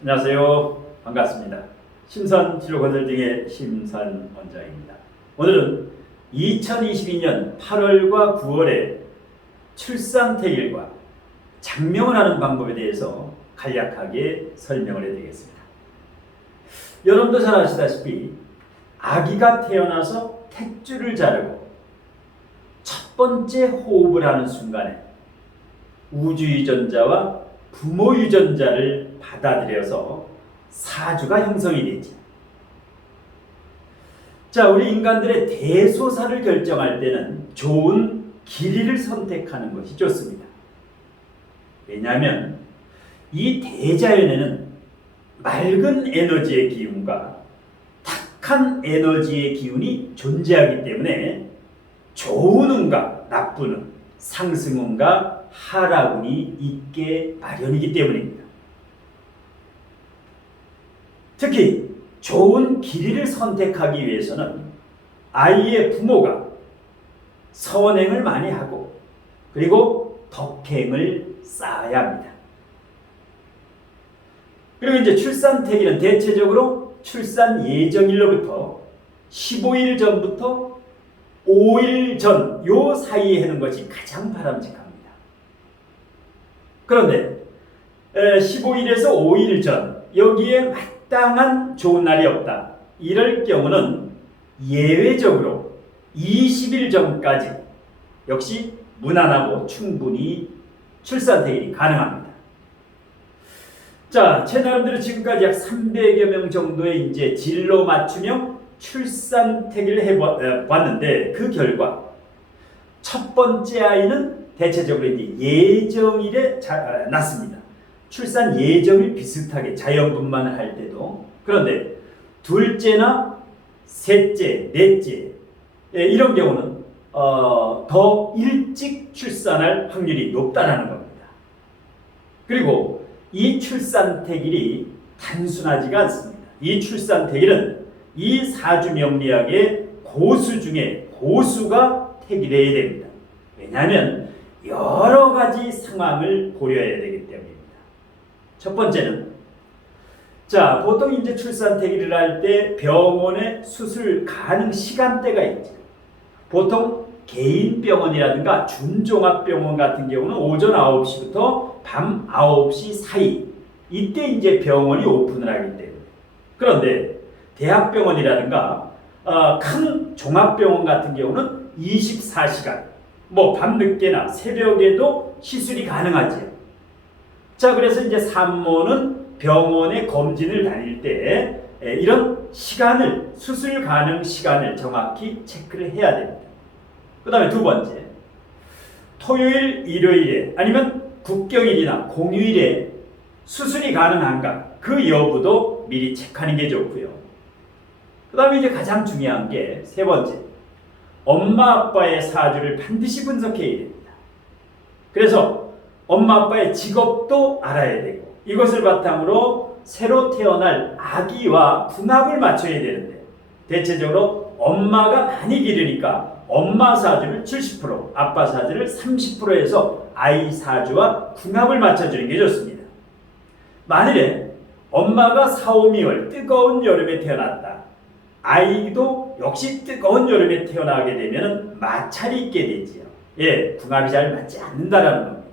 안녕하세요. 반갑습니다. 심선 진로건설등의 심선 원장입니다. 오늘은 2022년 8월과 9월에 출산택일과 장명을 하는 방법에 대해서 간략하게 설명을 해드리겠습니다. 여러분도 잘 아시다시피 아기가 태어나서 탯줄을 자르고 첫 번째 호흡을 하는 순간에 우주유전자와 부모유전자를 받아들여서 사주가 형성이 되지. 자, 우리 인간들의 대소사를 결정할 때는 좋은 길이를 선택하는 것이 좋습니다. 왜냐하면 이 대자연에는 맑은 에너지의 기운과 탁한 에너지의 기운이 존재하기 때문에 좋은 운과 나쁜 운, 상승운과 하락운이 있게 마련이기 때문입니다. 특히 좋은 길이를 선택하기 위해서는 아이의 부모가 선행을 많이 하고 그리고 덕행을 쌓아야 합니다. 그리고 이제 출산택일은 대체적으로 출산 예정일로부터 15일 전부터 5일 전 요 사이에 하는 것이 가장 바람직합니다. 그런데 15일에서 5일 전 여기에 마땅한 좋은 날이 없다. 이럴 경우는 예외적으로 20일 전까지 역시 무난하고 충분히 출산택일이 가능합니다. 자, 제 나름대로 지금까지 약 300여 명 정도의 이제 진로 맞춤형 출산택일을 해봤는데 그 결과 첫 번째 아이는 대체적으로 이제 예정일에 낳습니다. 출산 예정일 비슷하게 자연분만을 할 때도. 그런데 둘째나 셋째, 넷째 이런 경우는 더 일찍 출산할 확률이 높다는 겁니다. 그리고 이 출산택일이 단순하지가 않습니다. 이 출산택일은 이 사주명리학의 고수 중에 고수가 택일해야 됩니다. 왜냐하면 여러 가지 상황을 고려해야 되기 때문입니다. 첫 번째는 자, 보통 이제 출산택일을 할 때 병원에 수술 가능 시간대가 있죠. 보통 개인 병원이라든가 준종합병원 같은 경우는 오전 9시부터 밤 9시 사이 이때 이제 병원이 오픈을 하기 때문에. 그런데 대학병원이라든가 큰 종합병원 같은 경우는 24시간 뭐 밤늦게나 새벽에도 시술이 가능하죠. 자, 그래서 이제 산모는 병원에 검진을 다닐 때 이런 시간을 수술 가능 시간을 정확히 체크를 해야 됩니다. 그 다음에 두 번째, 토요일, 일요일에 아니면 국경일이나 공휴일에 수술이 가능한가 그 여부도 미리 체크하는 게 좋고요. 그 다음에 이제 가장 중요한 게 세 번째, 엄마 아빠의 사주를 반드시 분석해야 됩니다. 그래서 엄마 아빠의 직업도 알아야 되고 이것을 바탕으로 새로 태어날 아기와 궁합을 맞춰야 되는데 대체적으로 엄마가 많이 기르니까 엄마 사주를 70%, 아빠 사주를 30% 해서 아이 사주와 궁합을 맞춰주는 게 좋습니다. 만일에 엄마가 4, 5, 2월 뜨거운 여름에 태어났다. 아이도 역시 뜨거운 여름에 태어나게 되면 마찰이 있게 되지요. 예, 궁합이 잘 맞지 않는다라는 겁니다.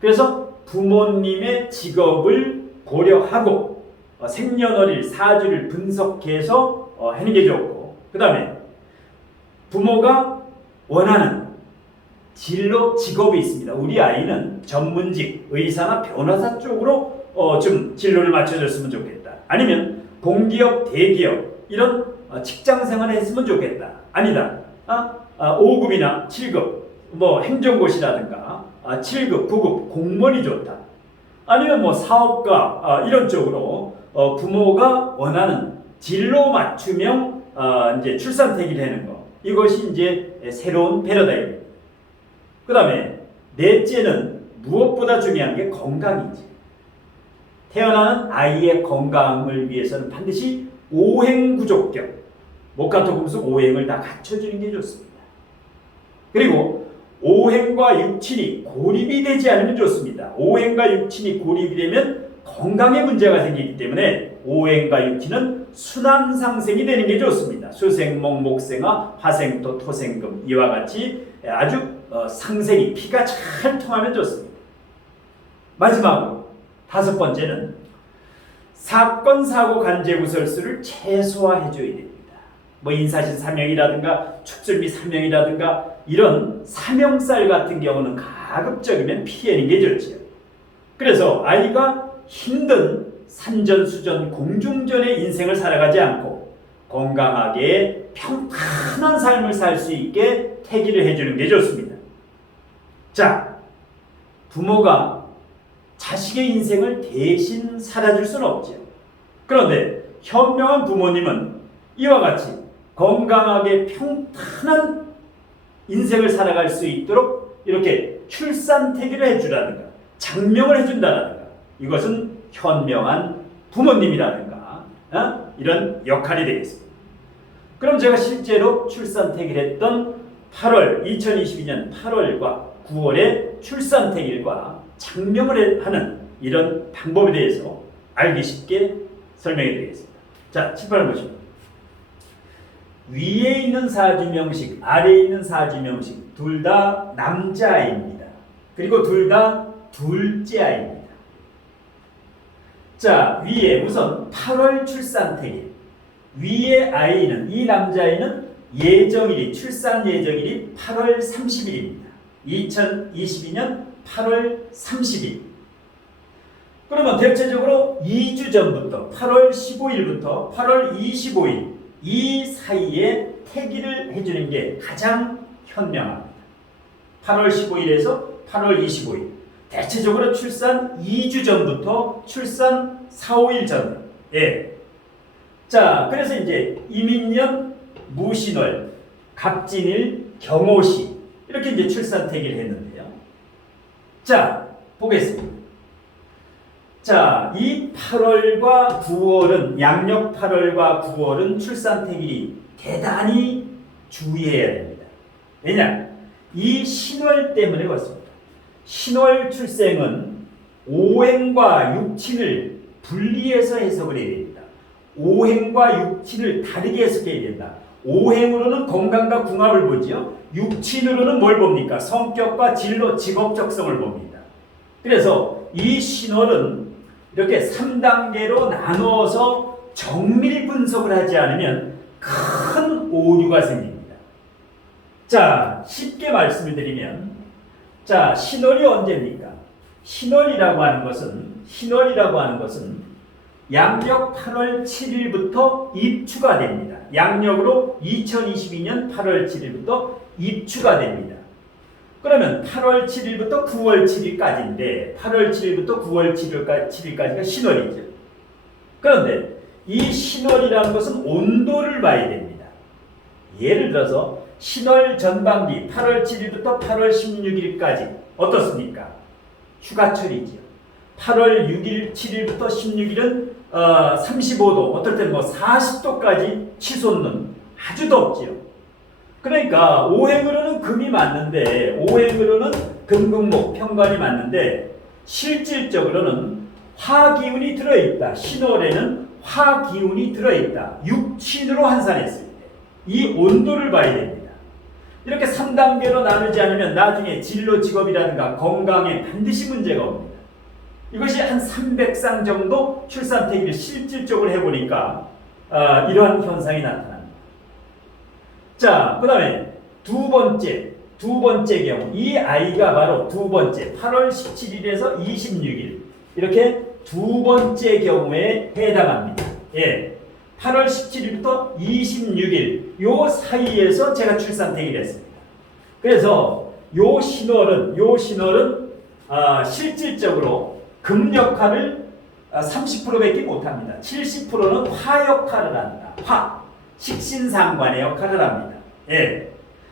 그래서 부모님의 직업을 고려하고 생년월일 사주를 분석해서 하는 게 좋고, 그 다음에 부모가 원하는 진로 직업이 있습니다. 우리 아이는 전문직, 의사나 변호사 쪽으로 좀 진로를 맞춰줬으면 좋겠다. 아니면 공기업, 대기업 이런 직장 생활을 했으면 좋겠다. 아니다. 5급이나 7급 뭐 행정고시라든가 7급, 9급 공무원이 좋다. 아니면 뭐 사업가 이런 쪽으로 부모가 원하는 진로 맞춤형 이제 출산택일 하는 거. 이것이 이제 새로운 패러다임입니다. 그 다음에 넷째는 무엇보다 중요한 게 건강이지. 태어나는 아이의 건강을 위해서는 반드시 오행구족경, 목화토금속 오행을 다 갖춰주는 게 좋습니다. 그리고 오행과 육친이 고립이 되지 않으면 좋습니다. 오행과 육친이 고립이 되면 건강에 문제가 생기기 때문에 오행과 육지는 순환 상생이 되는 게 좋습니다. 수생목, 목생화, 화생토, 토생금 이와 같이 아주 상생이 피가 잘 통하면 좋습니다. 마지막으로 다섯 번째는 사건, 사고, 간제, 구설수를 최소화해 줘야 됩니다. 뭐 인사신 사명이라든가 축술미 사명이라든가 이런 사명살 같은 경우는 가급적이면 피하는 게 좋지요. 그래서 아이가 힘든 산전수전 공중전의 인생을 살아가지 않고 건강하게 평탄한 삶을 살 수 있게 태기를 해주는 게 좋습니다. 자, 부모가 자식의 인생을 대신 살아줄 수는 없죠. 그런데 현명한 부모님은 이와 같이 건강하게 평탄한 인생을 살아갈 수 있도록 이렇게 출산태기를 해주라든가 장명을 해준다라든가 이것은 현명한 부모님이라든가 이런 역할이 되겠습니다. 그럼 제가 실제로 출산태기를 했던 2022년 8월과 9월에 출산태기일과 장명을 하는 이런 방법에 대해서 알기 쉽게 설명해 드리겠습니다. 자, 7번을 보시면 위에 있는 사주명식, 아래에 있는 사주명식 둘 다 남자아이입니다. 그리고 둘 다 둘째 아이입니다. 자, 위에 우선 8월 출산태기 위에 아이는 이 남자아이는 예정일이 출산 예정일이 8월 30일입니다. 2022년 8월 30일. 그러면 대체적으로 2주 전부터 8월 15일부터 8월 25일 이 사이에 태기를 해주는 게 가장 현명합니다. 8월 15일에서 8월 25일. 대체적으로 출산 2주 전부터 출산 4, 5일 전. 예. 자, 그래서 이제 이민년, 무신월, 갑진일, 경오시 이렇게 이제 출산 태기를 했는데요. 자, 보겠습니다. 자, 이 8월과 9월은 양력 8월과 9월은 출산 태기이 대단히 주의해야 됩니다. 왜냐? 이 신월 때문에 그렇습니다. 신월 출생은 오행과 육친을 분리해서 해석을 해야 됩니다. 오행과 육친을 다르게 해석해야 된다. 오행으로는 건강과 궁합을 보죠. 육친으로는 뭘 봅니까? 성격과 진로, 직업 적성을 봅니다. 그래서 이 신월은 이렇게 3단계로 나누어서 정밀 분석을 하지 않으면 큰 오류가 생깁니다. 자, 쉽게 말씀을 드리면 자, 신월이 언제입니까? 신월이라고 하는 것은 양력 8월 7일부터 입추가 됩니다. 양력으로 2022년 8월 7일부터 입추가 됩니다. 그러면 8월 7일부터 9월 7일까지인데 8월 7일부터 9월 7일까지가 신월이죠. 그런데 이 신월이라는 것은 온도를 봐야 됩니다. 예를 들어서 신월 전반기 8월 7일부터 8월 16일까지 어떻습니까? 휴가철이죠. 8월 6일, 7일부터 16일은 35도, 어떨 때는 뭐 40도까지 치솟는 아주 덥지요. 그러니까 오행으로는 금이 맞는데 오행으로는 금금목 편관이 맞는데 실질적으로는 화기운이 들어있다. 신월에는 화기운이 들어있다. 육친으로 환산했을 때 이 온도를 봐야 됩니다. 이렇게 3단계로 나누지 않으면 나중에 진로 직업이라든가 건강에 반드시 문제가 옵니다. 이것이 한 300상 정도 출산태기를 실질적으로 해보니까 이러한 현상이 나타납니다. 자, 그 다음에 두 번째 경우 이 아이가 바로 두 번째 8월 17일에서 26일 이렇게 두 번째 경우에 해당합니다. 예, 8월 17일부터 26일 요 사이에서 제가 출산태기를 했습니다. 그래서 요 신월은 실질적으로 금 역할을 30%밖에 못합니다. 70%는 화 역할을 한다. 화, 식신상관의 역할을 합니다. 예.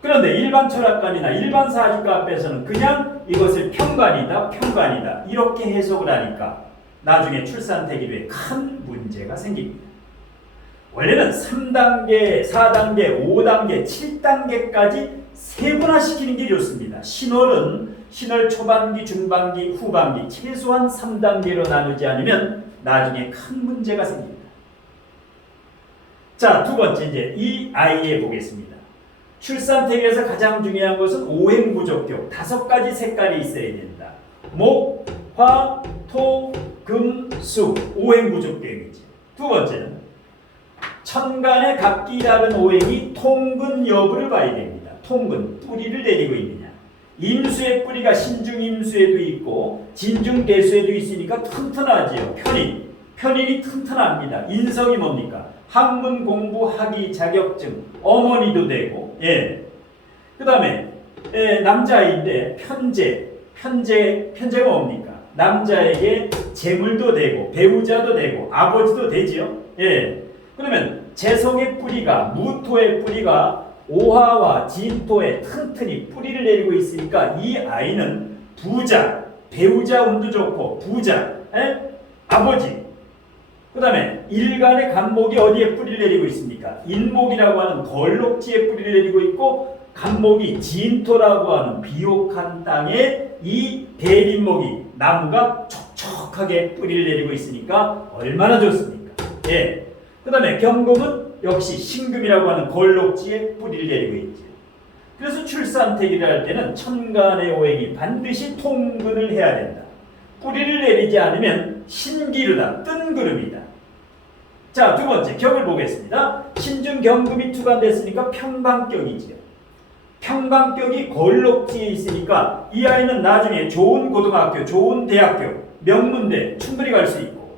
그런데 일반 철학관이나 일반 사주가 앞에서는 그냥 이것을 편관이다 이렇게 해석을 하니까 나중에 출산태기에 큰 문제가 생깁니다. 원래는 3단계, 4단계, 5단계, 7단계까지 세분화시키는 게 좋습니다. 신월은 신월 초반기, 중반기, 후반기 최소한 3단계로 나누지 않으면 나중에 큰 문제가 생깁니다. 자, 두 번째 이제 이 아이에 보겠습니다. 출산태계에서 가장 중요한 것은 오행부족격 5가지 색깔이 있어야 된다. 목, 화, 토, 금, 수 오행부족격이지. 두 번째는 천간의 각기 다른 오행이 통근 여부를 봐야 됩니다. 통근, 뿌리를 내리고 있느냐. 임수의 뿌리가 신중임수에도 있고 진중대수에도 있으니까 튼튼하지요. 편인이 튼튼합니다. 인성이 뭡니까? 학문 공부 학위 자격증 어머니도 되고 그 다음에 남자인데 편제가 뭡니까? 남자에게 재물도 되고 배우자도 되고 아버지도 되지요. 그러면 재성의 뿌리가 무토의 뿌리가 오화와 진토에 튼튼히 뿌리를 내리고 있으니까 이 아이는 부자, 배우자 운도 좋고 부자, 아버지. 그 다음에 일간의 간목이 어디에 뿌리를 내리고 있습니까? 인목이라고 하는 걸록지에 뿌리를 내리고 있고 간목이 진토라고 하는 비옥한 땅에 이 대린목이 나무가 촉촉하게 뿌리를 내리고 있으니까 얼마나 좋습니까? 그 다음에 경금은 역시 신금이라고 하는 걸록지에 뿌리를 내리고 있죠. 그래서 출산태기를 할 때는 천간의 오행이 반드시 통근을 해야 된다. 뿌리를 내리지 않으면 신기루다, 뜬구름이다. 자, 두 번째 격을 보겠습니다. 신중경금이 투관됐으니까 평강격이지요. 평강격이 걸록지에 있으니까 이 아이는 나중에 좋은 고등학교, 좋은 대학교, 명문대 충분히 갈 수 있고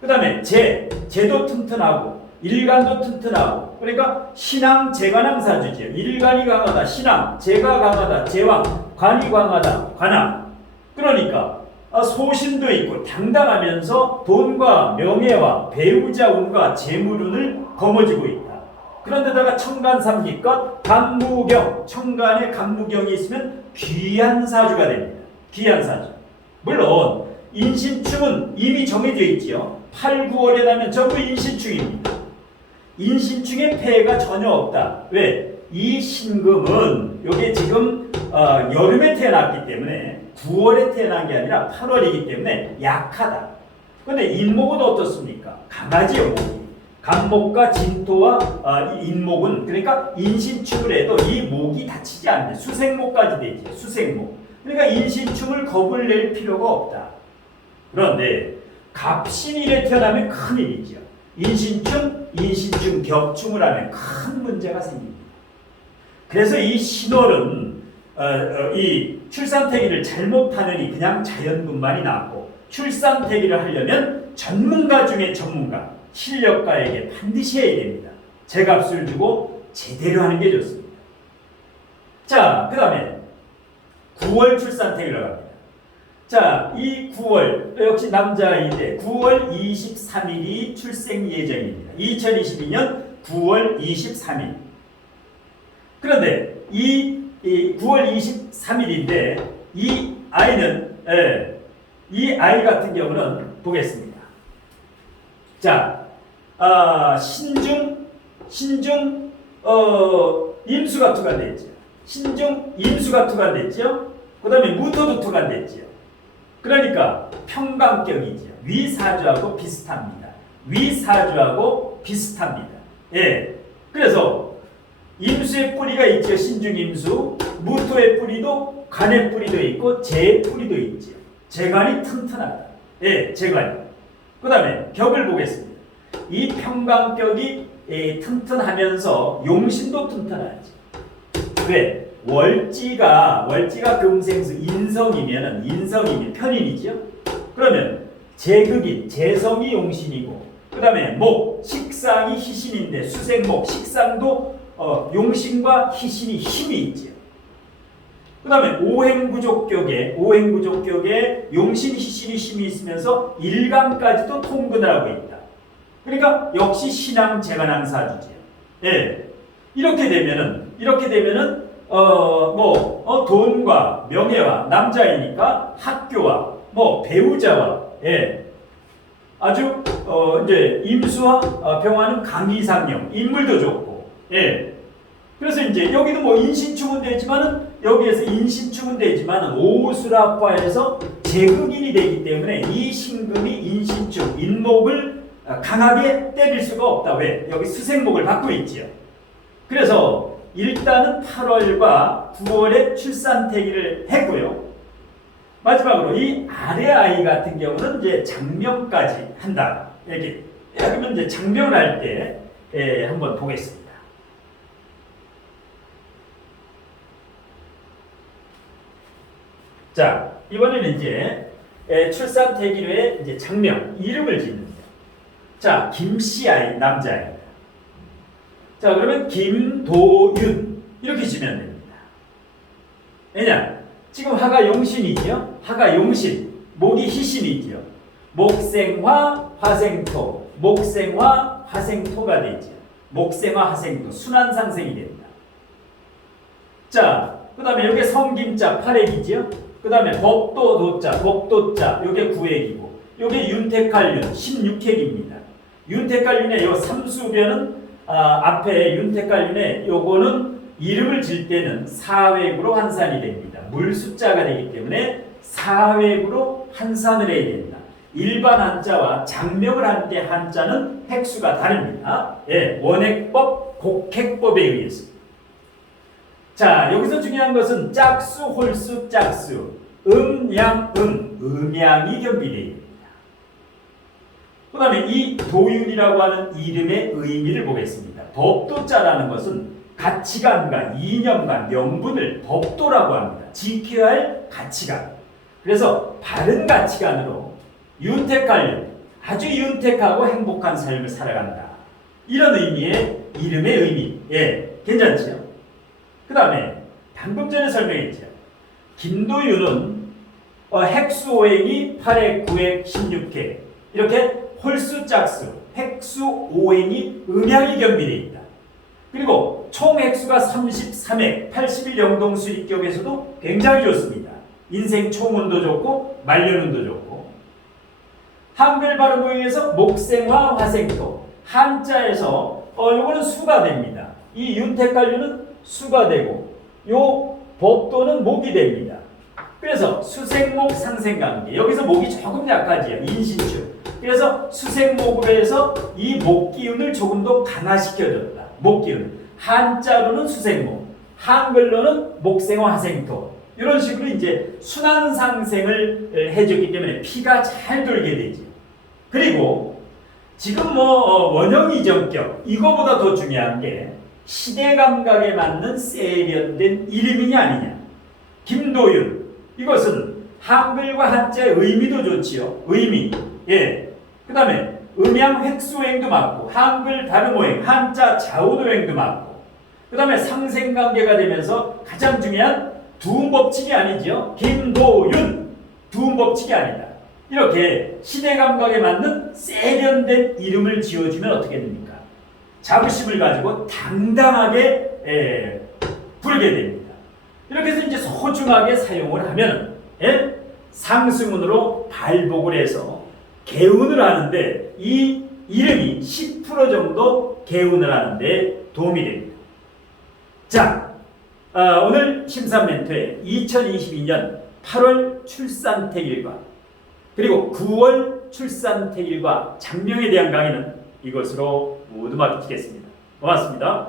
그 다음에 제도 튼튼하고 일간도 튼튼하고 그러니까 신앙 재관왕 사주지요. 일간이 강하다 신앙, 재가 강하다 제왕, 관이 강하다 관왕. 그러니까 소신도 있고 당당하면서 돈과 명예와 배우자 운과 재물운을 거머쥐고 있다. 그런데다가 천간삼기껏 간무경, 천간에 간무경이 있으면 귀한 사주가 됩니다. 귀한 사주. 물론 인신충은 이미 정해져 있지요. 8, 9월에 나면 전부 인신충입니다. 인신충의 폐해가 전혀 없다. 왜? 이 신금은 이게 지금 여름에 태어났기 때문에 9월에 태어난 게 아니라 8월이기 때문에 약하다. 그런데 인목은 어떻습니까? 강하지요, 목이. 간목과 진토와 인목은 그러니까 인신충을 해도 이 목이 다치지 않는 수생목까지 되지. 수생목. 그러니까 인신충을 겁을 낼 필요가 없다. 그런데 갑신일에 태어나면 큰일이죠. 인신충 격충을 하면 큰 문제가 생깁니다. 그래서 이 신월은 이 출산태기를 잘못하느니 그냥 자연분만이 낫고 출산태기를 하려면 전문가 중에 전문가, 실력가에게 반드시 해야 됩니다. 제값을 주고 제대로 하는 게 좋습니다. 자, 그 다음에 9월 출산태기를 합니다. 자, 이 9월 역시 남자인데 9월 23일이 출생 예정입니다. 2022년 9월 23일. 그런데 이 9월 23일인데 이 아이는 이 아이 같은 경우는 보겠습니다. 자, 신중 임수가 투관됐죠. 신중 임수가 투관됐죠. 그 다음에 무토도 투관됐죠. 그러니까 평강격이죠. 위사주하고 비슷합니다. 위사주하고 비슷합니다. 그래서 임수의 뿌리가 있죠. 신중임수. 무토의 뿌리도 간의 뿌리도 있고 재의 뿌리도 있죠. 재간이 튼튼하다. 재간이. 그 다음에 격을 보겠습니다. 이 평강격이 튼튼하면서 용신도 튼튼하지. 왜? 월지가 금생수 인성이면 편인이죠. 그러면 재극인 재성이 용신이고 그 다음에 목 식상이 희신인데 수생목 식상도 용신과 희신이 힘이 있죠. 그 다음에 오행부족격에 용신 희신이 힘이 있으면서 일간까지도 통근을 하고 있다. 그러니까 역시 신앙 재간왕 사주지요. 이렇게 되면은 돈과 명예와 남자이니까 학교와 배우자와 아주 이제 임수와 병화는 강의상용 인물도 좋고 그래서 이제 여기도 뭐 인신축은 되지만은 여기에서 인신축은 되지만은 오수라파에서 제극인이 되기 때문에 이 신금이 인신축 인목을 강하게 때릴 수가 없다. 왜? 여기 수생목을 받고 있지요. 그래서 일단은 8월과 9월에 출산태기를 했고요. 마지막으로 이 아래 아이 같은 경우는 이제 장명까지 한다. 이렇게 그러면 이제 장명을 할 때 한번 보겠습니다. 자, 이번에는 이제 출산태기로의 이제 장명 이름을 짓는다. 자, 김씨 아이 남자입니다. 자, 그러면 김도윤 이렇게 지면 됩니다. 왜냐? 지금 하가 용신이지요. 하가 용신, 목이 희신이지요. 목생화, 화생토, 목생화, 화생토가 되지요. 목생화, 화생토, 순환상생이 됩니다. 자, 그 다음에 여기 성김자 8액이지요. 그 다음에 법도도자, 법도자, 요게 9액이고, 요게 윤택할윤 16액입니다. 윤택할윤의 요 삼수변은 앞에 윤택할윤의 요거는 이름을 질 때는 사획으로 환산이 됩니다. 물 숫자가 되기 때문에 사획으로 환산을 해야 됩니다. 일반 한자와 장명을 할 때 한자는 획수가 다릅니다. 예, 원획법, 곡획법에 의해서. 자, 여기서 중요한 것은 짝수, 홀수, 짝수, 음양이 겸비되어 있습니다. 그 다음에 이 도윤이라고 하는 이름의 의미를 보겠습니다. 법도자라는 것은 가치관과 이념과 명분을 법도라고 합니다. 지켜야 할 가치관. 그래서 바른 가치관으로 윤택할, 아주 윤택하고 행복한 삶을 살아간다. 이런 의미의 이름의 의미. 예, 괜찮지요? 그 다음에 방금 전에 설명했죠. 김도윤은 획수 5행이 8획, 9획, 16획 이렇게 홀수, 짝수, 획수 5행이 음양이 겸비되어 있다. 그리고 총 획수가 33획, 81 영동수립격에서도 굉장히 좋습니다. 인생 총운도 좋고 말년운도 좋고. 한글 발음에 의해서 목생화, 화생토. 한자에서 요거는 수가 됩니다. 이 윤택관류는 수가 되고 요 법도는 목이 됩니다. 그래서 수생목 상생관계. 여기서 목이 조금 약하지요. 인신축. 그래서 수생목으로 해서 이 목기운을 조금 더 강화시켜줬다. 목기운. 한자로는 수생목, 한글로는 목생화, 화생토. 이런 식으로 이제 순환상생을 해줬기 때문에 피가 잘 돌게 되죠. 그리고 지금 원형이정격 이거보다 더 중요한 게 시대 감각에 맞는 세련된 이름이냐 아니냐. 김도윤 이것은 한글과 한자의 의미도 좋지요. 의미. 예. 그 다음에 음양 획수오행도 맞고 한글 발음오행 한자 자오도행도 맞고 그 다음에 상생관계가 되면서 가장 중요한 두음법칙이 아니죠. 김도윤 두음법칙이 아니다. 이렇게 시대 감각에 맞는 세련된 이름을 지어주면 어떻게 됩니까? 자부심을 가지고 당당하게 부르게 됩니다. 이렇게 해서 이제 소중하게 사용을 하면 상승운으로 발복을 해서 개운을 하는데 이 이름이 10% 정도 개운을 하는데 도움이 됩니다. 자, 오늘 심산 멘토의 2022년 8월 출산택일과 그리고 9월 출산택일과 장명에 대한 강의는 이것으로 모두 마치겠습니다. 고맙습니다.